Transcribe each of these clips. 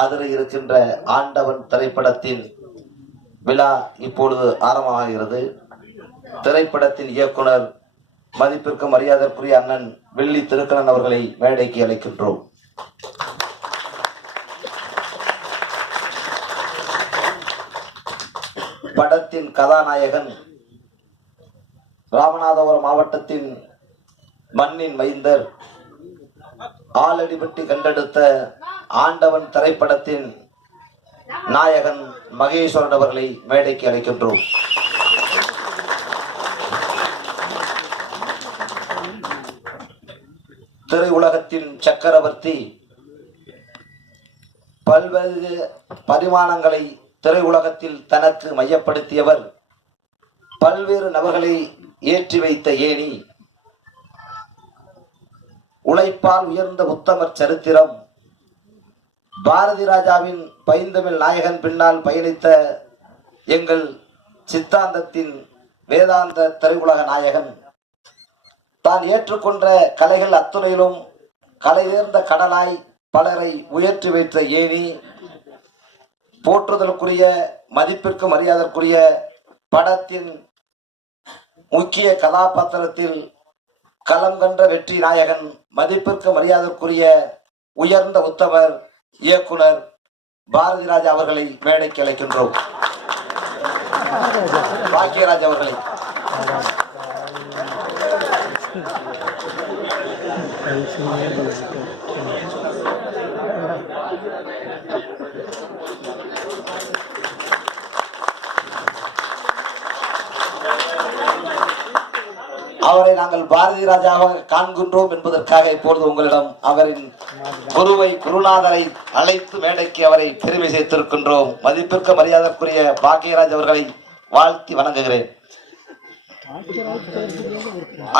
ஆதரவு இருக்கின்ற ஆண்டவன் திரைப்படத்தின் விழா இப்பொழுது ஆரம்பமாகிறது. திரைப்படத்தின் இயக்குனர் மதிப்பிற்கு மரியாதைக்குரிய அண்ணன் வெள்ளி திருக்கணன் அவர்களை மேடைக்கு அழைக்கின்றோம். படத்தின் கதாநாயகன் ராமநாதபுரம் மாவட்டத்தின் மண்ணின் மைந்தர் ஆலடிப்பட்டி கண்டெடுத்த ஆண்டவன் திரைப்படத்தின் நாயகன் மகேஸ்வரன் அவர்களை மேடைக்கு அழைக்கின்றோம். திரையுலகத்தின் சக்கரவர்த்தி, பல்வேறு பரிமாணங்களை திரையுலகத்தில் தனக்கு மையப்படுத்தியவர், பல்வேறு நபர்களை ஏற்றி வைத்த ஏணி, உழைப்பால் உயர்ந்த உத்தமர் சரித்திரம், பாரதி ராஜாவின் பைந்தமிழ் நாயகன் பின்னால் பயணித்த எங்கள் சித்தாந்தத்தின் வேதாந்த திரையுலக நாயகன், தான் ஏற்றுக்கொண்ட கலைகள் அத்துணையிலும் கலை தேர்ந்த கடலாய் பலரை உயர்த்தி வைத்த ஏணி, போற்றுதலுக்குரிய மதிப்பிற்கு மரியாதைக்குரிய படத்தின் முக்கிய கதாபாத்திரத்தில் களம் கன்ற வெற்றி நாயகன், மதிப்பிற்கு மரியாதைக்குரிய உயர்ந்த உத்தமர் இயக்குனர் பாரதி ராஜா அவர்களை மேடைக்கு அழைக்கின்றோம். பாக்கியராஜ் அவர்களை அவரை நாங்கள் பாரதி ராஜாவாக காண்கின்றோம் என்பதற்காக இப்பொழுது உங்களிடம் அவரின் குருவை குருநாதரை அழைத்து மேடைக்கு அவரை பெருமை சேர்த்திருக்கின்றோம். மதிப்பிற்கு மரியாதைக்குரிய பாக்கியராஜ் அவர்களை வாழ்த்தி வணங்குகிறேன்.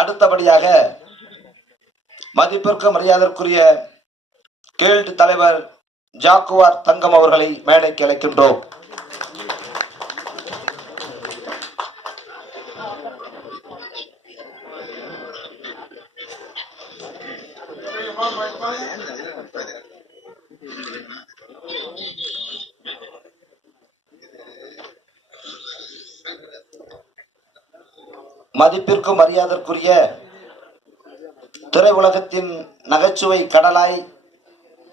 அடுத்தபடியாக மதிப்பிற்கு மரியாதைக்குரிய கேல்ட் தலைவர் ஜாக்குவார் தங்கம் அவர்களை மேடைக்கு அழைக்கின்றோம். மதிப்பிற்கு மரியாதைக்குரிய திரையுலகத்தின் நகைச்சுவை கடலாய்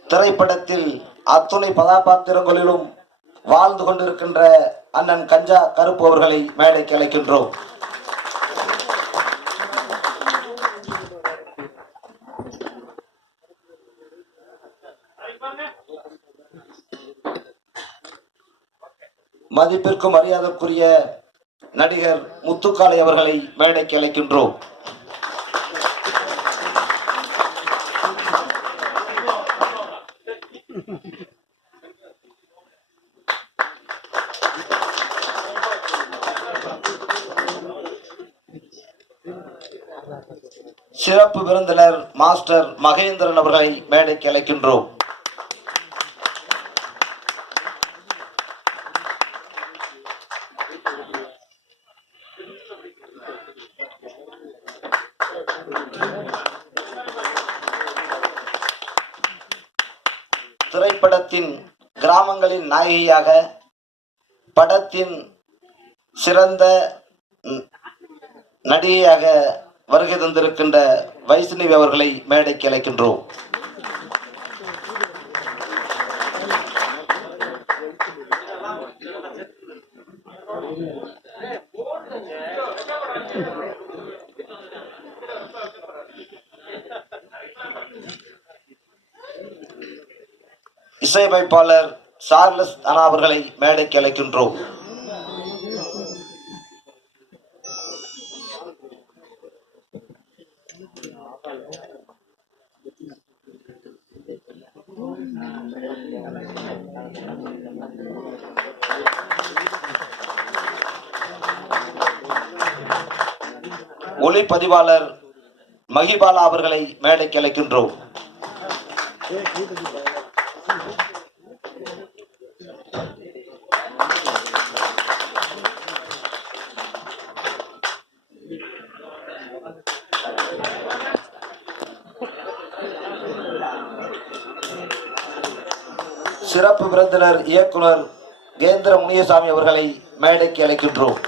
திரைப்படத்தில் அத்துணை கதாபாத்திரங்களிலும் வாழ்ந்து கொண்டிருக்கின்ற அண்ணன் கஞ்சா கருப்பு அவர்களை மேடைக்கு அழைக்கின்றோம். மதிப்பிற்கு மரியாதைக்குரிய நடிகர் முத்துக்காளை அவர்களை மேடைக்கு அழைக்கின்றோம். சிறப்பு விருந்தினர் மாஸ்டர் மகேந்திரன் அவர்களை மேடைக்கு அழைக்கின்றோம். திரைப்படத்தின் கிராமங்களின் நாயகியாக படத்தின் சிறந்த நடிகையாக வருகை தந்திருக்கின்ற வைஷ்ணவி அவர்களை மேடைக்கு அழைக்கின்றோம். இசையமைப்பாளர் சார்லஸ் அனா அவர்களை மேடைக்கு அழைக்கின்றோம். ஒளிப்பதிவாளர் மகிபாலா அவர்களை மேடைக்கு அழைக்கின்றோம். சிறப்பு விருந்தினர் இயக்குனர் கேந்திர முனியசாமி அவர்களை மேடைக்கு அழைக்கின்றோம்.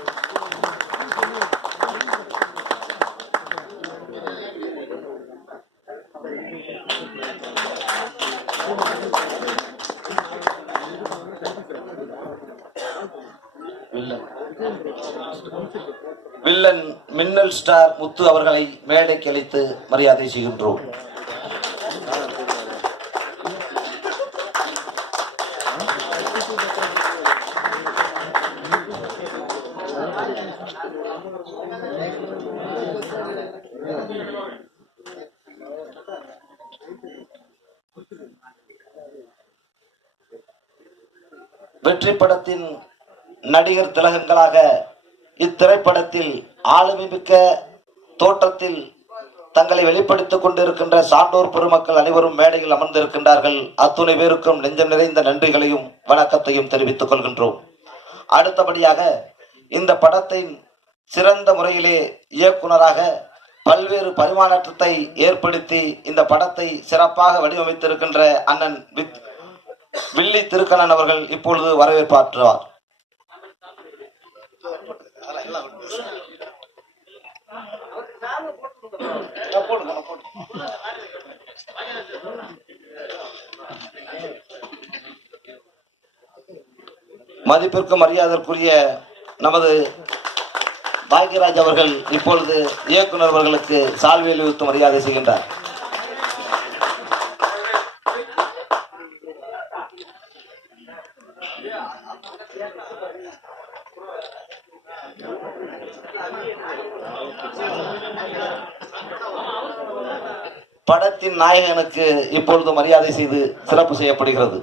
வில்லன் மின்னல் ஸ்டார் முத்து அவர்களை மேடைக்கு அழைத்து மரியாதை செய்கின்றோம். வெற்றி படத்தின் நடிகர் திலகங்களாக இத்திரைப்படத்தில் ஆளுமை மிக்க தோற்றத்தில் தங்களை வெளிப்படுத்திக் கொண்டிருக்கின்ற சான்றோர் பெருமக்கள் அனைவரும் மேடையில் அமர்ந்திருக்கின்றார்கள். அத்துணை பேருக்கும் நெஞ்சம் நிறைந்த நன்றிகளையும் வணக்கத்தையும் தெரிவித்துக் கொள்கின்றோம். அடுத்தபடியாக இந்த படத்தின் சிறந்த முறையிலே இயக்குனராக பல்வேறு பரிமாற்றத்தை ஏற்படுத்தி இந்த படத்தை சிறப்பாக வடிவமைத்திருக்கின்ற அண்ணன் வில்லி திருக்கண்ணன் அவர்கள் இப்பொழுது வரவேற்பாற்றுவார். மதிப்பிற்கு மரியாதைக்குரிய நமது பாக்யராஜ் அவர்கள் இப்பொழுது இயக்குனர் அவர்களுக்கு சால்வை அணிவித்து மரியாதை செய்கின்றார். படத்தின் நாயகனுக்கு இப்பொழுது மரியாதை செய்து சிறப்பு செய்யப்படுகிறது.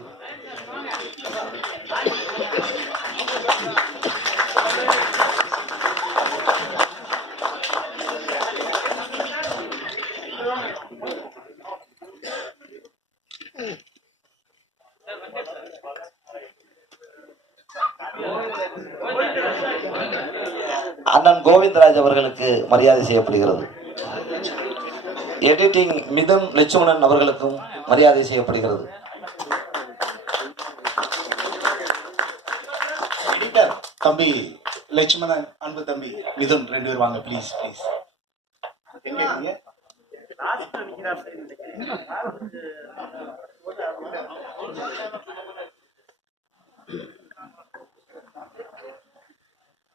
அண்ணன் கோவிந்தராஜ் அவர்களுக்கு மரியாதை செய்யப்படுகிறது. எடிட்டிங் மிதுன் லட்சுமணன் அவர்களுக்கும் மரியாதை செய்யப்படுகிறது. எடிட்டர் தம்பி லட்சுமணன், அன்பு தம்பி மிதுன், 2 பேர் வாங்க ப்ளீஸ் ப்ளீஸ்.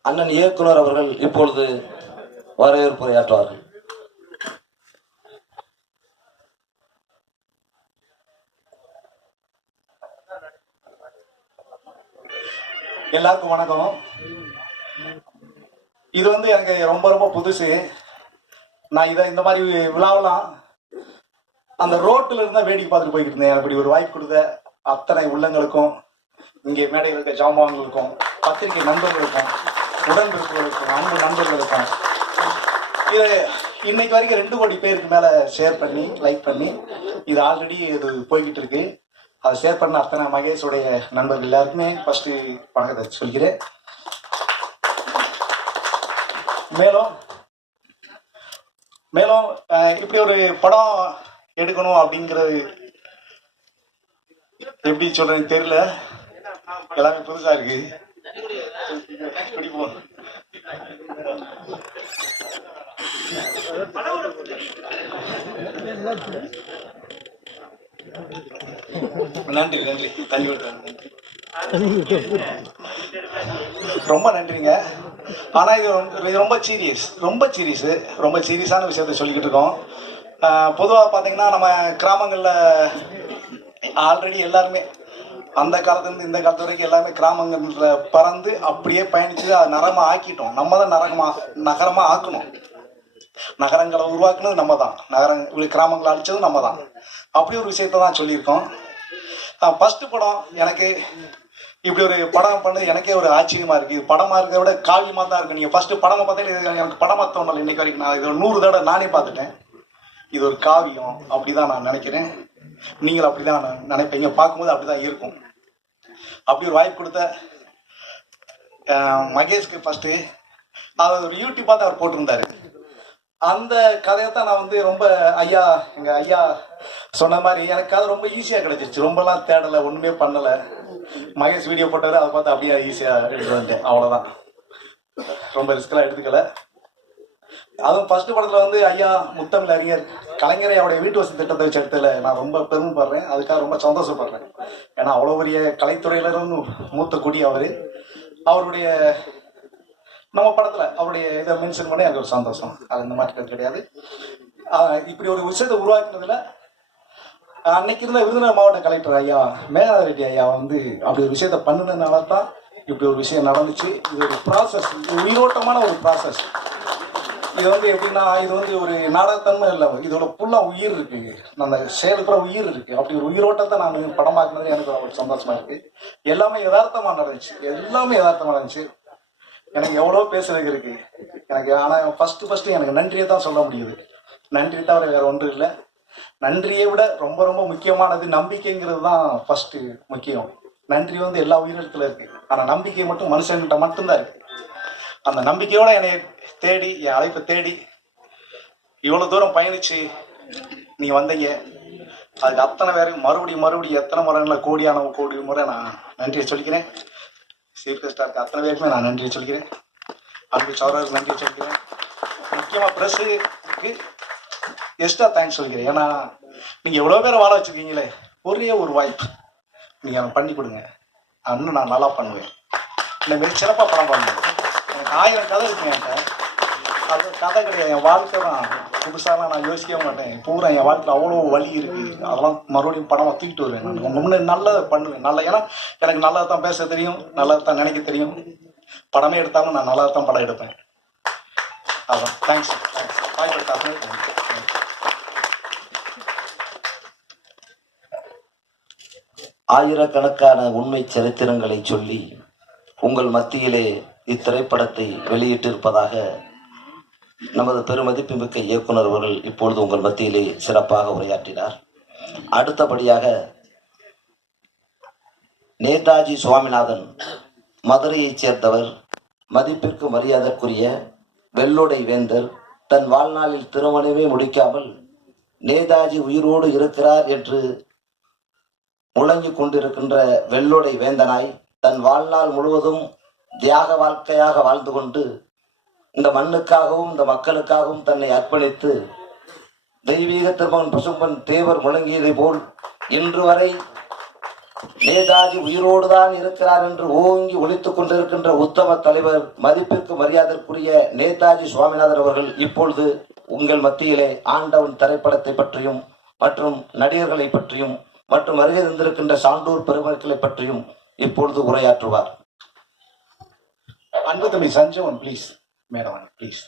அண்ணன் இயக்குனர் அவர்கள் இப்பொழுது வரவேற்புரையாற்றுவார்கள். எல்லாருக்கும் வணக்கம். இது எனக்கு ரொம்ப ரொம்ப புதுசு. நான் இந்த மாதிரி விழாவெல்லாம் அந்த ரோட்டில் இருந்தா வேடிக்கை பார்த்துட்டு போய்கிட்டு இருந்தேன். அப்படி ஒரு வாய்ப்பு கொடுத்த அத்தனை உள்ளங்களுக்கும், இங்கே மேடையில் இருக்க ஜாமான்களுக்கும், பத்திரிகை நண்பர்களுக்கும், உடன்பிறப்புகளுக்கும், அன்பு நண்பர்களுக்கும், இது இன்னைக்கு வரைக்கும் 2 கோடி பேருக்கு மேல ஷேர் பண்ணி லைக் பண்ணி இது ஆல்ரெடி இது போய்கிட்டு இருக்கு. அதை ஷேர் பண்ண அத்தனை மகேஷுடைய நண்பர்கள் எல்லாருக்குமே ஃபர்ஸ்ட் வணக்கத்தை சொல்கிறேன். மேலும் மேலும் இப்படி ஒரு படம் எடுக்கணும் அப்படிங்கிறது எப்படி சொல்றேன்னு தெரியல. எல்லாமே புதுசா இருக்கு. நன்றி நன்றி தள்ளி விடுறேன். ரொம்ப நன்றிங்க. ஆனா இது ரொம்ப சீரியஸான விஷயத்த சொல்லிக்கிட்டு இருக்கோம். பொதுவாக பார்த்தீங்கன்னா நம்ம கிராமங்களில் ஆல்ரெடி எல்லாருமே அந்த காலத்துலேருந்து இந்த காலத்து வரைக்கும் எல்லாமே கிராமங்களில் பறந்து அப்படியே பயணிச்சு அதை நகரமாக ஆக்கிட்டோம். நம்ம தான் நகரமாக ஆக்கணும். நகரங்களை உருவாக்குனது நம்ம தான், கிராமங்களை அழிச்சதும் நம்ம தான். அப்படி ஒரு விஷயத்த தான் சொல்லியிருக்கோம். ஃபர்ஸ்ட் படம் எனக்கு இப்படி ஒரு படம் பண்ணது எனக்கே ஒரு ஆச்சரியமா இருக்கு. படமா இருக்கிறத விட காவியமா தான் இருக்கு. நீங்க ஃபர்ஸ்ட் படமா பார்த்தா எனக்கு படமா தோணல. இன்னைக்கு வரைக்கும் நான் இது 100 தடவை நானே பார்த்துட்டேன். இது ஒரு காவியம் அப்படிதான் நான் நினைக்கிறேன். நீங்களும் அப்படிதான் நினைப்பீங்க. பார்க்கும்போது அப்படிதான் இருக்கும். அப்படி ஒரு வாய்ப்பு கொடுத்த மகேஷ்க்கு ஃபர்ஸ்ட் அவர் யூடியூப் பார்த்து அவர் போட்டிருந்தாரு. அந்த கதையை தான் நான் வந்து ரொம்ப எங்க ஐயா சொன்ன மாதிரி எனக்கு அது ரொம்ப ஈஸியா கிடைச்சிருச்சு. ரொம்பலாம் தேடலை, ஒண்ணுமே பண்ணலை. மகேஷ் வீடியோ போட்டாரு, அதை பார்த்து அப்படியே ஈஸியா எடுத்து வந்தேன், அவ்வளவுதான். ரொம்ப ரிஸ்க்லாம் எடுத்துக்கல. அதுவும் ஃபர்ஸ்ட் படத்துல வந்து ஐயா முத்தமிழ் அறிஞர் கலைஞரை அவருடைய வீட்டு வசதி திட்டத்தை வச்சு எடுத்ததுல நான் ரொம்ப பெருமைப்படுறேன். அதுக்காக ரொம்ப சந்தோஷப்படுறேன். ஏன்னா அவ்வளோ பெரிய கலைத்துறையில இருந்து மூத்த குடி அவருடைய நம்ம படத்துல அவருடைய இதை மென்ஷன் பண்ணி எனக்கு ஒரு சந்தோஷம். அது இந்த மாதிரி கிடையாது. இப்படி ஒரு விஷயத்தை உருவாக்குனதுல அன்னைக்கு இருந்த விருதுநகர் மாவட்ட கலெக்டர் ஐயா மேகநாத ரெட்டி ஐயா வந்து அப்படி ஒரு விஷயத்த பண்ணினதுனால தான் இப்படி ஒரு விஷயம் நடந்துச்சு. இது ஒரு ப்ராசஸ், உயிரோட்டமான ஒரு ப்ராசஸ். இது வந்து எப்படின்னா, இது வந்து ஒரு நாடகத்தன்மை இல்லை, இதோட ஃபுல்லாக உயிர் இருக்கு, அந்த செயலுக்குற உயிர் இருக்கு. அப்படி ஒரு உயிரோட்டத்தை நான் படமாக்குனது எனக்கு ஒரு சந்தோஷமா இருக்கு. எல்லாமே யதார்த்தமா நடந்துச்சு, எல்லாமே யதார்த்தமா நடந்துச்சு. எனக்கு எவ்வளோ பேசுறதுக்கு இருக்கு எனக்கு. ஆனால் ஃபர்ஸ்ட் எனக்கு நன்றியை தான் சொல்ல முடியுது. நன்றி தவிர வேற ஒன்றும் இல்லை. நன்றியை விட ரொம்ப ரொம்ப முக்கியமானது நம்பிக்கைங்கிறது தான் ஃபர்ஸ்ட் முக்கியம். நன்றி வந்து எல்லா உயிரினத்துல இருக்கு, ஆனால் நம்பிக்கை மட்டும் மனுஷன்கிட்ட மட்டும்தான் இருக்கு. அந்த நம்பிக்கையோட என்னை தேடி, என் அழைப்பை தேடி இவ்வளவு தூரம் பயணிச்சு நீங்க வந்தீங்க. அதுக்கு அத்தனை பேருக்கு மறுபடியும் எத்தனை முறை, கோடி முறை நான் நன்றியை சொல்லிக்கிறேன். சீஃப்கெஸ்டாருக்கு அத்தனை பேருக்குமே நான் நன்றியை சொல்லிக்கிறேன். அன்பு சௌரருக்கு நன்றியை சொல்லிக்கிறேன். முக்கியமா பிரஸுக்கு எக்ஸ்ட்ரா தேங்க்ஸ் சொல்லிக்கிறேன். ஏன்னா நீங்க எவ்வளவு பேரை வாழ வச்சிருக்கீங்களே, ஒரே ஒரு வாய்ப்பு நீங்க எனக்கு பண்ணி கொடுங்க, இன்னும் நான் நல்லா பண்ணுவேன். இந்த மாரி சிறப்பாக படம் பண்ணுவேன். எனக்கு 1000 கதை இருக்கு என்கிட்ட. அது கதை கிடையாது, என் வாழ்க்கை தான். புதுசாலாம் நான் யோசிக்க மாட்டேன். பூரா என் வாழ்க்கையில் அவ்வளோ வலி இருக்கு. அதெல்லாம் மறுபடியும் படமாக தூக்கிட்டு வருவேன். நான் உங்க முன்னே நல்லதை பண்ணுவேன். ஏன்னா எனக்கு நல்லதை தான் பேச தெரியும், நல்லதை தான் நினைக்க தெரியும். படமே எடுத்தாலும் நான் நல்லதை தான் படம் எடுப்பேன். அதான். தேங்க்ஸ். ஆயிரக்கணக்கான உண்மை சரித்திரங்களை சொல்லி உங்கள் மத்தியிலே இத்திரைப்படத்தை வெளியிட்டிருப்பதாக நமது பெருமதிப்புமிக்க இயக்குனர் அவர்கள் இப்பொழுது உங்கள் மத்தியிலே சிறப்பாக உரையாற்றினார். அடுத்தபடியாக நேதாஜி சுவாமிநாதன் மதுரையைச் சேர்ந்தவர், மதிப்பிற்கு மரியாதைக்குரிய வெள்ளோடை வேந்தர், தன் வாழ்நாளில் திருமணமே முடிக்காமல் நேதாஜி உயிரோடு இருக்கிறார் என்று முழங்கிக் கொண்டிருக்கின்ற வெள்ளோடை வேந்தனாய் தன் வாழ்நாள் முழுவதும் தியாக வாழ்க்கையாக வாழ்ந்து கொண்டு இந்த மண்ணுக்காகவும் இந்த மக்களுக்காகவும் தன்னை அர்ப்பணித்து தெய்வீக திருமகன் பசும்பன் தேவர் முழங்கியதை போல் இன்று வரை நேதாஜி உயிரோடுதான் இருக்கிறார் என்று ஓங்கி ஒலித்துக் கொண்டிருக்கின்ற உத்தம தலைவர், மதிப்பிற்கு மரியாதைக்குரிய நேதாஜி சுவாமிநாதன் அவர்கள் இப்பொழுது உங்கள் மத்தியிலே ஆண்டவன் திரைப்படத்தை பற்றியும் மற்றும் நடிகர்களை பற்றியும் மற்றும் வருகை தந்திருக்கின்ற சான்றோர் பெருமக்களை பற்றியும் இப்பொழுது உரையாற்றுவார். அன்பு தம்பி சஞ்சவன் ப்ளீஸ், மேடம் ப்ளீஸ்.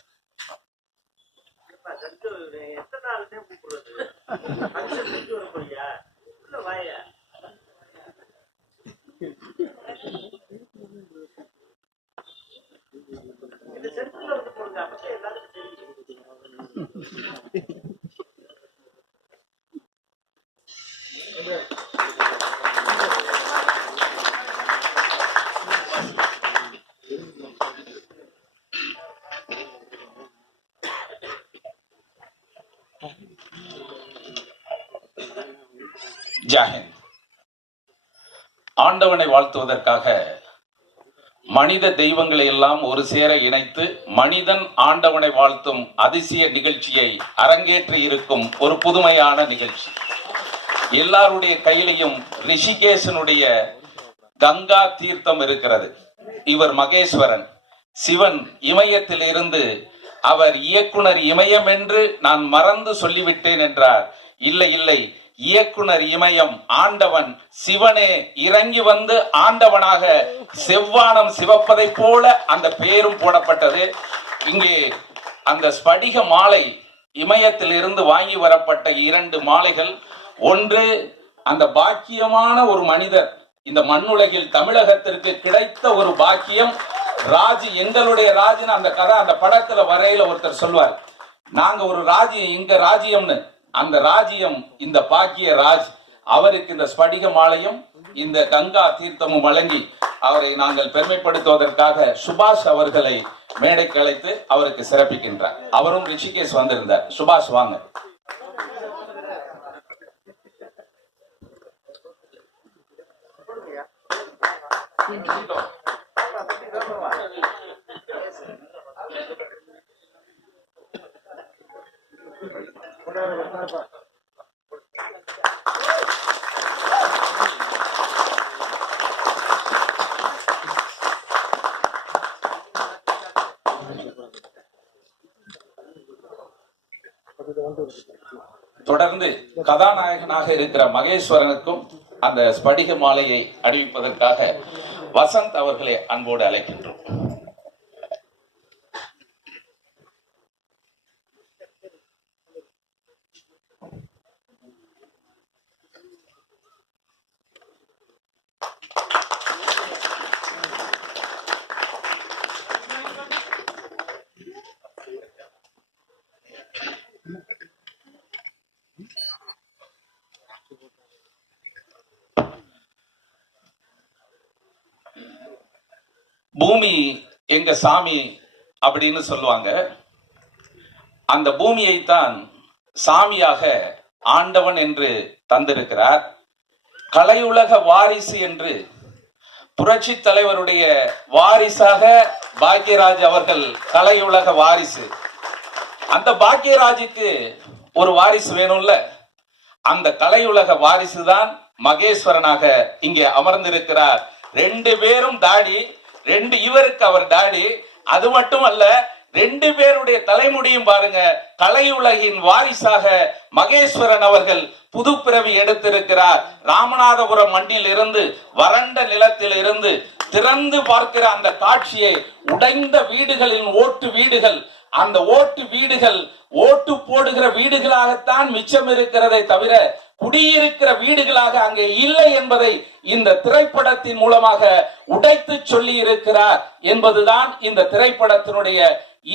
ஜாஹிந்த். ஆண்டவனை வாழ்த்துவதற்காக மனித தெய்வங்களை எல்லாம் ஒரு சேர இணைத்து மனிதன் ஆண்டவனை வாழ்த்தும் அதிசய நிகழ்ச்சியை அரங்கேற்றி இருக்கும் ஒரு புதுமையான நிகழ்ச்சி. எல்லாருடைய கையிலையும் ரிஷிகேசனுடைய கங்கா தீர்த்தம் இருக்கிறது. இவர் மகேஸ்வரன், சிவன் இமயத்தில் இருந்து அவர் இயக்குனர் இமயம் என்று நான் மறந்து சொல்லிவிட்டேன் என்றார். இல்லை இல்லை, இயக்குனர் இமயம் ஆண்டவன் சிவனே இறங்கி வந்து ஆண்டவனாக செவ்வானம் சிவப்பதை போல அந்த பெயரும் போடப்பட்டது. இங்கே அந்த ஸ்படிக மாலை இமயத்தில் இருந்து வாங்கி வரப்பட்ட 2 மாலைகள். ஒன்று, அந்த பாக்கியமான ஒரு மனிதர் இந்த மண்ணுலகில் தமிழகத்திற்கு கிடைத்த ஒரு பாக்கியம். ராஜி, எங்களுடைய ராஜின்னு அந்த கதை அந்த படத்துல வரையில ஒருத்தர் சொல்வார், நாங்க ஒரு ராஜ்யம், இங்க ராஜ்யம்னு. அந்த ராஜ்யம் இந்த பாக்கிய ராஜ். அவருக்கு இந்த ஸ்படிக மாலையும் இந்த கங்கா தீர்த்தமும் வழங்கி அவரை நாங்கள் பெருமைப்படுத்துவதற்காக சுபாஷ் அவர்களை மேடைக்கு அழைத்து அவருக்கு சிறப்பிக்கின்றார். அவரும் ரிஷிகேஷ் வந்திருந்தார். சுபாஷ் வாங்க. தொடர்ந்து கதாநாயகனாக இருக்கிற மகேஸ்வரனுக்கும் அந்த ஸ்படிக மாலையை அணிவிப்பதற்காக வசந்த் அவர்களை அன்போடு அழைக்கின்றோம். பூமி எங்க சாமி அப்படின்னு சொல்லுவாங்க. அந்த பூமியைத்தான் சாமியாக ஆண்டவன் என்று தந்திருக்கிறார். கலையுலக வாரிசு என்று புரட்சி தலைவருடைய வாரிசாக பாக்யராஜ் அவர்கள் கலையுலக வாரிசு. அந்த பாக்யராஜுக்கு ஒரு வாரிசு வேணும்ல, அந்த கலையுலக வாரிசு தான் மகேஸ்வரனாக இங்கே அமர்ந்திருக்கிறார். 2 பேரும் தாடி, இவருக்கு அவர் டாடி. அது மட்டும் அல்ல, 2 பேருடைய தலைமுடியும் பாருங்க. கலையுலகின் வாரிசாக மகேஸ்வரன் அவர்கள் புது பிறவி எடுத்திருக்கிறார். ராமநாதபுரம் மண்ணில் இருந்து, வறண்ட நிலத்தில் இருந்து திறந்து பார்க்கிற அந்த காட்சியை, உடைந்த வீடுகளின் ஓட்டு வீடுகள், அந்த ஓட்டு வீடுகள் ஓட்டு போடுகிற வீடுகளாகத்தான் மிச்சம் இருக்கிறதை தவிர குடியிருக்கிற வீடுகளாக அங்கே இல்லை என்பதை இந்த திரைப்படத்தின் மூலமாக உடைத்து சொல்லி இருக்கிறார் என்பதுதான் இந்த திரைப்படத்தினுடைய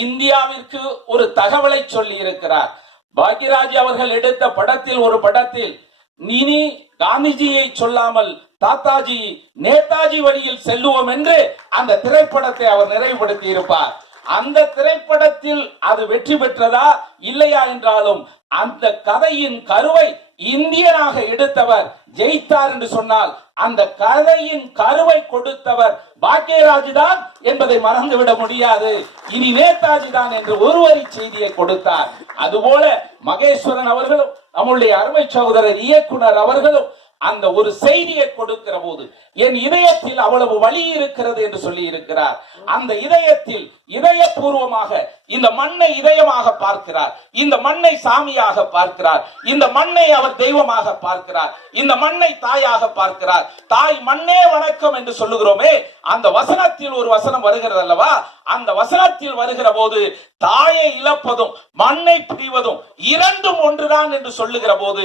இந்தியாவிற்கு ஒரு தகவலை சொல்லி இருக்கிறார். பாக்யராஜ் அவர்கள் எடுத்த படத்தில், ஒரு படத்தில் இனி காந்திஜியை சொல்லாமல் தாத்தாஜி நேதாஜி வழியில் செல்லுவோம் என்று அந்த திரைப்படத்தை அவர் நிறைவுபடுத்தி இருப்பார். அந்த திரைப்படத்தில் அது வெற்றி பெற்றதா இல்லையா என்றாலும் அந்த கதையின் கருவை இந்தியனாக எடுத்தவர் ஜெயித்தார் என்று சொன்னால் அந்த கதையின் கருவை கொடுத்தவர் பாக்யராஜ் தான் என்பதை மறந்துவிட முடியாது. இனி நேதாஜி தான் என்று ஒரு வரி செய்தியை கொடுத்தார். அதுபோல மகேஸ்வரன் அவர்களும் நம்முடைய அருமை சகோதரர் இயக்குனர் அவர்களும் அந்த ஒரு செய்தியை கொடுக்கிற போது என் இதயத்தில் அவ்வளவு வலி இருக்கிறது என்று சொல்லி இருக்கிறார். அந்த இதயத்தில் இதயபூர்வமாக இந்த மண்ணை இதயமாக பார்க்கிறார், இந்த மண்ணை சாமியாக பார்க்கிறார், இந்த மண்ணை அவர் தெய்வமாக பார்க்கிறார், இந்த மண்ணை தாயாக பார்க்கிறார். தாய் மண்ணே வணக்கம் என்று சொல்லுகிறோமே, அந்த வசனத்தில் ஒரு வசனம் வருகிறது அல்லவா? அந்த வசனத்தில் வருகிற போது தாயை இழப்பதும் மண்ணை பிடிவதும் இரண்டும் ஒன்றுதான் என்று சொல்லுகிற போது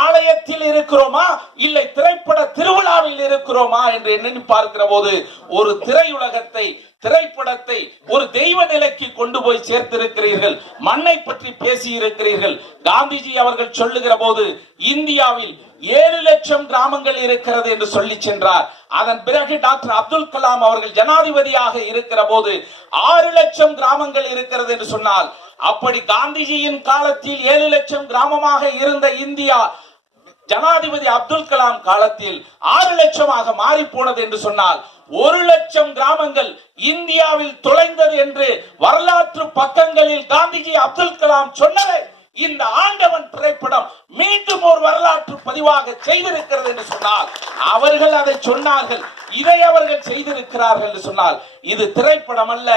ஆலயத்தில் இருக்கிறோமா இல்லை திரைப்பட திருவிழாவில் இருக்கிறோமா என்று எண்ணி பார்க்கிற போது ஒரு திரையுலகத்தை, திரைப்படத்தை ஒரு தெய்வ நிலைக்கு கொண்டு போய் சேர்த்திருக்கிறீர்கள். மண்ணை பற்றி பேசி இருக்கிறீர்கள். காந்திஜி அவர்கள் சொல்லுகிற போது இந்தியாவில் 7 லட்சம் கிராமங்கள் இருக்கிறது என்று சொல்லி சென்றார். அதன் பிறகு டாக்டர் அப்துல் கலாம் அவர்கள் ஜனாதிபதியாக இருக்கிற போது 6 லட்சம் கிராமங்கள் இருக்கிறது என்று சொன்னால், அப்படி காந்திஜியின் காலத்தில் 7 லட்சம் கிராமமாக இருந்த இந்தியா ஜனாதிபதி அப்துல் கலாம் காலத்தில் 6 லட்சமாக மாறி போனது என்று சொன்னால் 1 லட்சம் கிராமங்கள் இந்தியாவில் தொலைந்தது என்று வரலாற்று பக்கங்களில் காந்திஜி அப்துல் கலாம் சொன்னதை இந்த ஆண்டவன் திரைப்படம் மீண்டும் ஒரு வரலாற்று பதிவாக செய்திருக்கிறது என்று சொன்னால், அவர்கள் அதை சொன்னார்கள், இதை அவர்கள் செய்திருக்கிறார்கள் என்று சொன்னால் இது திரைப்படம் அல்ல,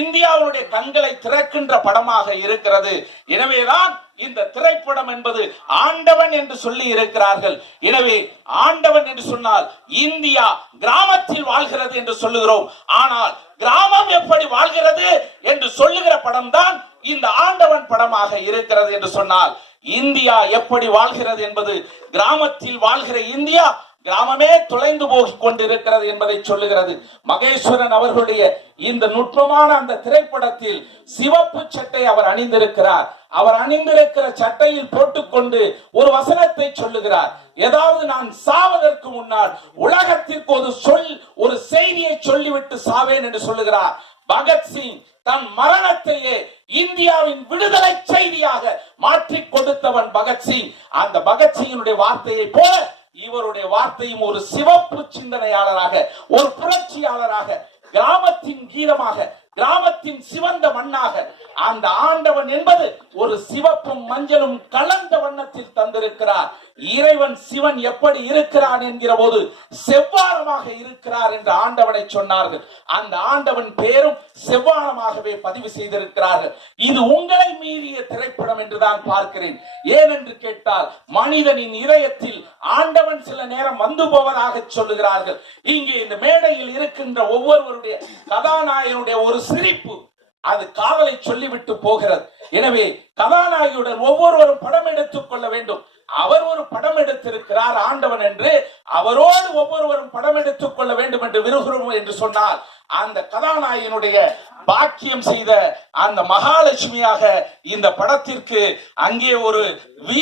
இந்தியாவுடைய கண்களை திறக்கின்ற படமாக இருக்கிறது. எனவேதான் இந்த திரைப்படம் என்பது ஆண்டவன் என்று சொல்லி இருக்கிறார்கள். எனவே ஆண்டவன் என்று சொன்னால் இந்தியா கிராமத்தில் வாழ்கிறது என்று சொல்லுகிறோம். ஆனால் கிராமம் எப்படி வாழ்கிறது என்று சொல்லுகிற படம் தான் இந்த ஆண்டவன் படமாக இருக்கிறது என்று சொன்னால், இந்தியா எப்படி வாழ்கிறது என்பது, கிராமத்தில் வாழ்கிற இந்தியா கிராமமே தொலைந்து போய் கொண்டிருக்கிறது என்பதை சொல்லுகிறது. மகேஸ்வரன் அவர்களுடைய இந்த நுட்பமான அந்த திரைப்படத்தில் சிவப்பு சட்டை அவர் அணிந்திருக்கிறார். அவர் அணிந்திருக்கிற சட்டையில் போட்டுக்கொண்டு ஒரு வசனத்தை சொல்லுகிறார். ஏதாவது நான் சாவதற்கு முன்னால் உலகத்திற்கு ஒரு செய்தியை சொல்லிவிட்டு சாவேன் என்று சொல்லுகிறார். பகத்சிங் தன் மரணத்தையே இந்தியாவின் விடுதலை செய்தியாக மாற்றி கொடுத்தவன் பகத்சிங். அந்த பகத்சிங்கினுடைய வார்த்தையை போல இவருடைய வார்த்தையும் ஒரு சிவப்பு சிந்தனையாளராக, ஒரு புரட்சியாளராக, கிராமத்தின் கீதமாக, கிராமத்தின் சிவந்த மண்ணாக அந்த ஆண்டவன் என்பது ஒரு சிவப்பும் மஞ்சளும் கலந்த வண்ணத்தில் தந்திருக்கிறார். இறைவன் சிவன் எப்படி இருக்கிறான் என்கிற போது செவ்வானமாக இருக்கிறார் என்று ஆண்டவனை சொன்னார்கள். அந்த ஆண்டவன் பேரும் செவ்வானமாகவே பதிவு செய்திருக்கிறார்கள். இது உங்களை மீறிய திரைப்படம் என்றுதான் பார்க்கிறேன். ஏனென்று கேட்டால் மனிதனின் இதயத்தில் ஆண்டவன் சில நேரம் வந்து போவதாக சொல்லுகிறார்கள். இங்கே இந்த மேடையில் இருக்கின்ற ஒவ்வொருவருடைய கதாநாயகனுடைய ஒரு சிரிப்பு அது காதலை சொல்லிவிட்டு போகிறது. எனவே கதாநாயகியுடன் ஒவ்வொருவரும் படம் எடுத்துக் கொள்ள வேண்டும். அவர் ஒரு படம் எடுத்திருக்கிறார் ஆண்டவன் என்று, அவரோடு ஒவ்வொருவரும் படம் எடுத்துக் கொள்ள வேண்டும் என்று விரும்புகிறோம் என்று சொன்னால் அந்த கதாநாயகனுடைய பாக்கியம் செய்த அந்த மகாலட்சுமியாக இந்த படத்திற்கு அங்கே ஒரு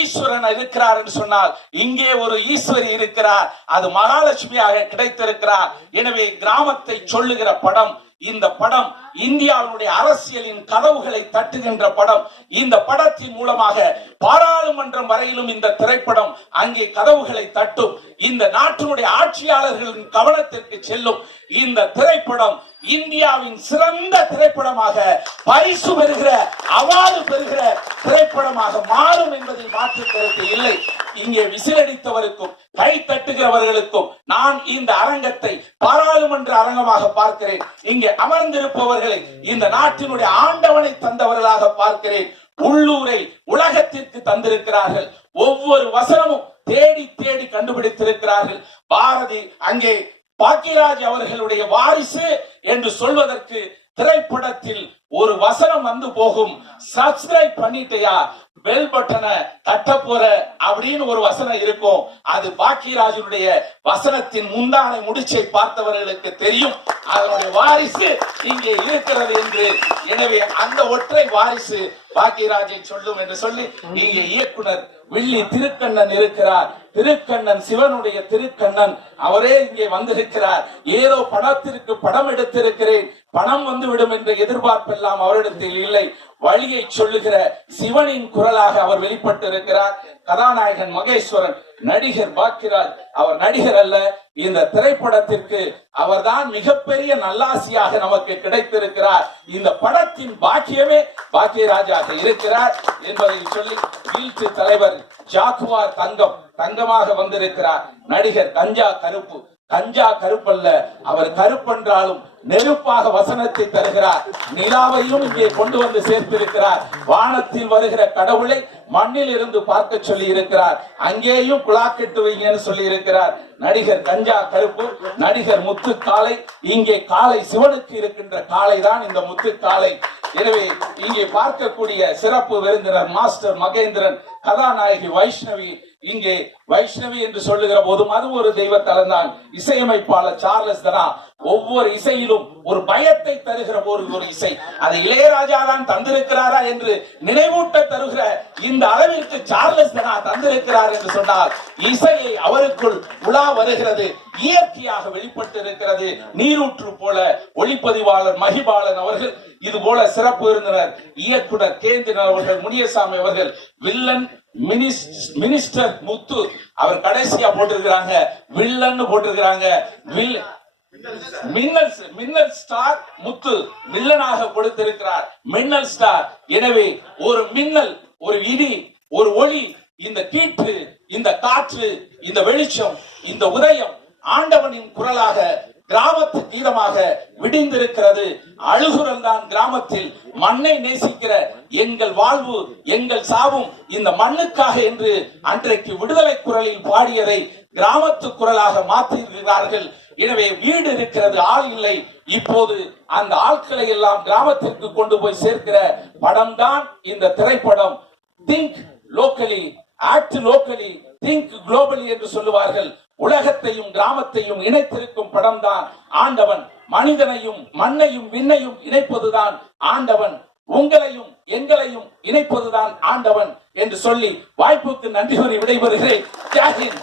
ஈஸ்வரன் இருக்கிறார் என்று சொன்னால் இங்கே ஒரு ஈஸ்வரி இருக்கிறார், அது மகாலட்சுமியாக கிடைத்திருக்கிறார். எனவே கிராமத்தை சொல்லுகிற படம் இந்த படம், இந்தியாவுடைய அரசியலின் கதவுகளை தட்டுகின்ற படம். இந்த படத்தின் மூலமாக பாராளுமன்றம் வரையிலும் இந்த திரைப்படம் அங்கே கதவுகளை தட்டும். இந்த நாட்டினுடைய ஆட்சியாளர்களின் கவனத்திற்கு செல்லும். இந்த திரைப்படம் இந்தியாவின் சிறந்த திரைப்படமாக, பரிசு பெறுகிற, அவார்டு பெறுகிற திரைப்படமாக மாறும் என்பதில் மாற்று கருத்து இல்லை. இங்கே விசிலடித்தவருக்கும் கை தட்டுகிறவர்களுக்கும் நான் இந்த அரங்கத்தை பாராளுமன்ற அரங்கமாக பார்க்கிறேன். இங்கே அமர்ந்திருப்பவர்களை இந்த நாட்டினுடைய ஆண்டவனை தந்தவர்களாக பார்க்கிறேன். உள்ளூரை உலகத்திற்கு தந்திருக்கிறார்கள். ஒவ்வொரு வசனமும் தேடி தேடி கண்டுபிடித்திருக்கிறார்கள். பாரதி அங்கே பாக்கியராஜ் அவர்களுடைய வாரிசு என்று சொல்வதற்கு திரைப்படத்தில் ஒரு வசனம் வந்து போகும், சப்ஸ்கிரைப் பண்ணிட்டியா, பெல் பட்டனை தட்ட போற அப்படின்னு ஒரு வசனம் இருக்கும். அது பாக்கியராஜனுடைய வசனத்தின் முந்தானை முடிச்சை பார்த்தவர்களுக்கு தெரியும் அதனுடைய வாரிசு இங்கே இருக்கிறது என்று. எனவே அந்த ஒற்றை வாரிசு பாக்கியராஜை சொல்லும் என்று சொல்லி இங்கே இயக்குனர் வில்லி திருக்கண்ணன் இருக்கிறார். திருக்கண்ணன் சிவனுடைய திருக்கண்ணன், அவரே இங்கே வந்திருக்கிறார். ஏதோ படத்திற்கு படம் எடுத்திருக்கிறேன், பணம் வந்து விடும் என்ற எதிர்பார்ப்பெல்லாம் அவரிடத்தில் இல்லை. வழியை சொல்லுகிற சிவனின் குரலாக அவர் வெளிப்பட்டு இருக்கிறார். கதாநாயகன் மகேஸ்வரன், நடிகர் பாக்கியராஜ், அவர் நடிகர் அல்ல. இந்த திரைப்படத்திற்கு அவர்தான் மிகப்பெரிய நல்லாசியாக நமக்கு கிடைத்திருக்கிறார். இந்த படத்தின் பாக்கியமே பாக்கியராஜாக இருக்கிறார் என்பதை சொல்லி வீழ்ச்சி தலைவர் ஜாக்குவார் தங்கமாக வந்திருக்கிறார். நடிகர் கஞ்சா கருப்பு, கஞ்சா கருப்பல்ல, அவர் கருப்பென்றாலும் நெருப்பாக வசனத்தை தருகிறார். நிலாவையும் இங்கே கொண்டு வந்து சேர்த்திருக்கிறார். வானத்தில் வருகிற கடவுளை மண்ணில் இருந்து பார்க்க சொல்லி இருக்கிறார். அங்கேயும் குழாக்கெட்டு வைங்கன்னு சொல்லி இருக்கிறார். நடிகர் கஞ்சா கருப்பு, நடிகர் முத்து காளை. இங்கே காளை சிவனுக்கு இருக்கின்ற காளை தான் இந்த முத்து காளை. எனவே இங்கே பார்க்கக்கூடிய சிறப்பு விருந்தினர் மாஸ்டர் மகேந்திரன், கதாநாயகி வைஷ்ணவி. இங்கே வைஷ்ணவி என்று சொல்லுகிற போதும் அது ஒரு தெய்வ தலம்தான். இசையமைப்பாளர் சார்லஸ் தனா. ஒவ்வொரு இசையிலும் ஒரு பயத்தை தருகிற ஒரு இசை, அதை இளையராஜா தான் தந்திருக்கிறாரா என்று நினைவூட்ட தருகிற இந்த அளவிற்கு சார்லஸ் தனா தந்திருக்கிறார் என்று சொன்னால் இசையை அவருக்குள் உலா வருகிறது, இயற்கையாக வெளிப்பட்டு இருக்கிறது. நீரூற்று போல ஒளிப்பதிவாளர் மகிபாலன் அவர்கள், இது போல சிறப்பு விருந்தினர் இயக்குனர் கேந்திரன் அவர்கள், முனியசாமி அவர்கள், வில்லன் மினிஸ்டர் முத்து, அவர் கடைசியா போட்டிருக்கிறாங்க வில்லன்னு போட்டிருக்கிறாங்க. மின்னல் ஸ்டார் முத்து வில்லனாக கொடுத்திருக்கிறார், மின்னல் ஸ்டார். எனவே ஒரு மின்னல், ஒரு இடி, ஒரு ஒளி, இந்த கீற்று, இந்த காற்று, இந்த வெளிச்சம், இந்த உதயம் ஆண்டவனின் குரலாக கிராமத்து கீதமாக விடிந்திருக்கிறது. அழுகுரல் தான் கிராமத்தில். மண்ணை நேசிக்கிற எங்கள் வாழ்வு எங்கள் சாவும் இந்த மண்ணுக்காக என்று அன்றைக்கு விடுதலை குரலில் பாடியதை கிராமத்து குரலாக மாற்றியிருக்கிறார்கள். எனவே வீடு இருக்கிறது, ஆள் இல்லை. இப்போது அந்த ஆட்களை எல்லாம் கிராமத்திற்கு கொண்டு போய் சேர்க்கிற படம் தான் இந்த திரைப்படம். Think locally, act locally, think globally என்று சொல்லுவார்கள். உலகத்தையும் கிராமத்தையும் இணைத்திருக்கும் படம் தான் ஆண்டவன். மனிதனையும் மண்ணையும் விண்ணையும் இணைப்பதுதான் ஆண்டவன். உங்களையும் எங்களையும் இணைப்பதுதான் ஆண்டவன் என்று சொல்லி வாய்ப்புக்கு நன்றி கூறி விடைபெறுகிறேன். ஜெய் ஹிந்த்.